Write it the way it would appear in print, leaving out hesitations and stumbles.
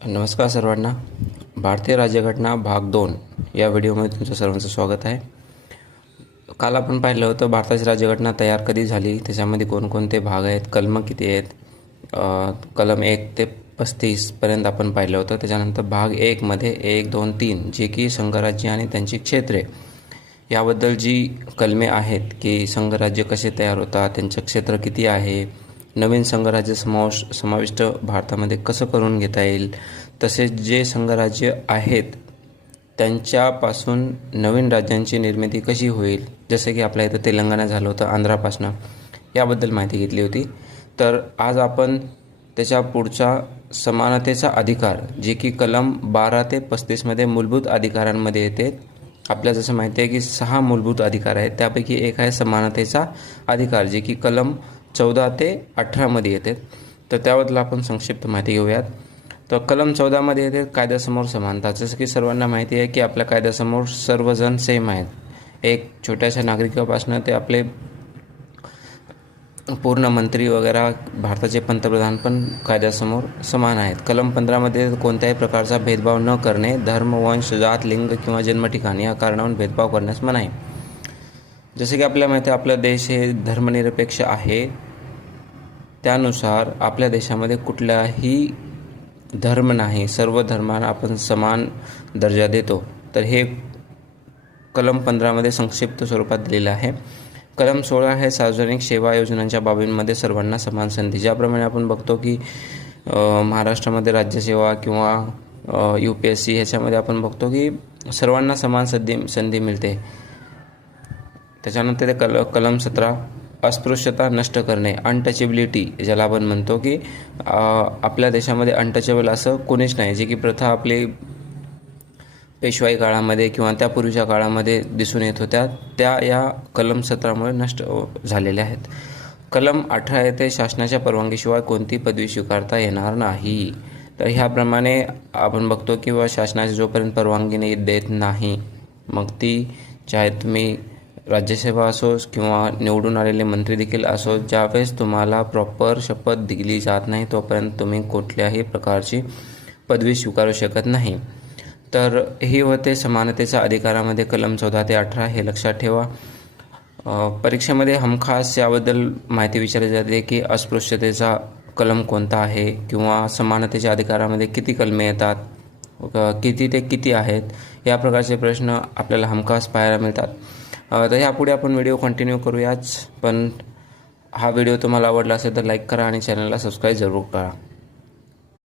नमस्कार सर्वांना. भारतीय राज्यघटना भाग 2 या व्हिडिओमध्ये तुमचं सर्वांचं स्वागत आहे. काल आपण पाहिलं होतं भारताची राज्यघटना तयार कधी झाली, त्याच्यामध्ये कोणकोणते भाग आहेत, कलम किती आहेत. कलम 1 ते 35 पर्यंत आपण पाहिलं होतं. त्याच्यानंतर भाग 1 मध्ये 1, 2, 3 जे की संघराज्य आणि त्यांची क्षेत्रे याबद्दल जी कलमे आहेत की संघराज्य कसे तयार होतात, त्यांचं क्षेत्र किती आहे, नवीन संघराज्य समाविष्ट भारतामध्ये कसं करून घेता येईल, तसेच जे संघराज्य आहेत त्यांच्यापासून नवीन राज्यांची निर्मिती कशी होईल, जसे की आपल्या इथं तेलंगणा झालं होतं आंध्रापासून, याबद्दल माहिती घेतली होती. तर आज आपण त्याच्या पुढचा समानतेचा अधिकार जे की कलम 12 ते 35 मध्ये मूलभूत अधिकारांमध्ये येते. आपल्याला जसं माहिती आहे की 6 मूलभूत अधिकार आहेत, त्यापैकी एक आहे समानतेचा अधिकार जे की कलम 14 ते 18 मध्ये येते. तर त्याबद्दल आपण संक्षिप्त माहिती घेऊयात. तर कलम 14 मध्ये येते कायद्यासमोर समानता. जसं की सर्वांना माहिती आहे की आपल्या कायद्यासमोर सर्वजण सेम आहेत. एक छोट्याशा नागरिकापासून ते आपले पूर्ण मंत्री वगैरे भारताचे पंतप्रधान पण कायद्यासमोर समान आहेत. कलम 15 मध्ये कोणत्याही प्रकारचा भेदभाव न करणे, धर्म, वंश, जात, लिंग किंवा जन्मठिकाण या कारणावरून भेदभाव करण्यास मनाई. जसे की आपल्याला माहिती आहे आपला देश हे धर्मनिरपेक्ष आहे. त्यानुसार आपल्या देशामध्ये कुठलाही धर्म नाही, सर्व धर्मांना आपण समान दर्जा देतो. तर हे कलम 15 मध्ये संक्षिप्त स्वरूपात दिलेलं आहे. कलम 16 हे सार्वजनिक सेवा योजनांच्या बाबींमध्ये सर्वांना समान संधी. ज्याप्रमाणे आपण बघतो की महाराष्ट्रामध्ये राज्यसेवा किंवा UPSC ह्याच्यामध्ये आपण बघतो की सर्वांना समान संधी मिळते. त्याच्यानंतर कलम 17 अस्पृश्यता नष्ट करणे, अनटचेबिलिटी, ज्याला आपण म्हणतो की आपल्या देशामध्ये अनटचेबल असं कोणीच नाही, जे की प्रथा आपली पेशवाई काळामध्ये किंवा त्यापूर्वीच्या काळामध्ये दिसून येत होत्या, त्या या कलम 17 नष्ट झालेल्या आहेत. कलम 18 येथे शासनाच्या परवानगीशिवाय कोणती पदवी स्वीकारता येणार नाही. तर ह्याप्रमाणे आपण बघतो की शासनाची जोपर्यंत परवानगी देत नाही, मग ती चाहे तुम्ही राज्यसेवा असो किंवा निवडून आलेले मंत्री देखील असो, ज्यावेळेस तुम्हाला प्रॉपर शपथ दिली जात नाही तोपर्यंत तुम्ही कुठल्याही प्रकारची पदवी स्वीकारू शकत नाही. तर ही होते समानतेच्या अधिकारामध्ये कलम 14 ते 18. हे लक्षात ठेवा. परीक्षेमध्ये हमखास याबद्दल माहिती विचारली जाते की अस्पृश्यतेचा कलम कोणता आहे किंवा समानतेच्या अधिकारामध्ये किती कलमे येतात, किती ते किती आहेत, या प्रकारचे प्रश्न आपल्याला हमखास पाहायला मिळतात. तर ह्यापुढे आपण व्हिडिओ कंटिन्यू करूयाच. पण हा व्हिडिओ तुम्हाला आवडला असेल तर लाईक करा आणि चॅनलला सबस्क्राईब जरूर करा.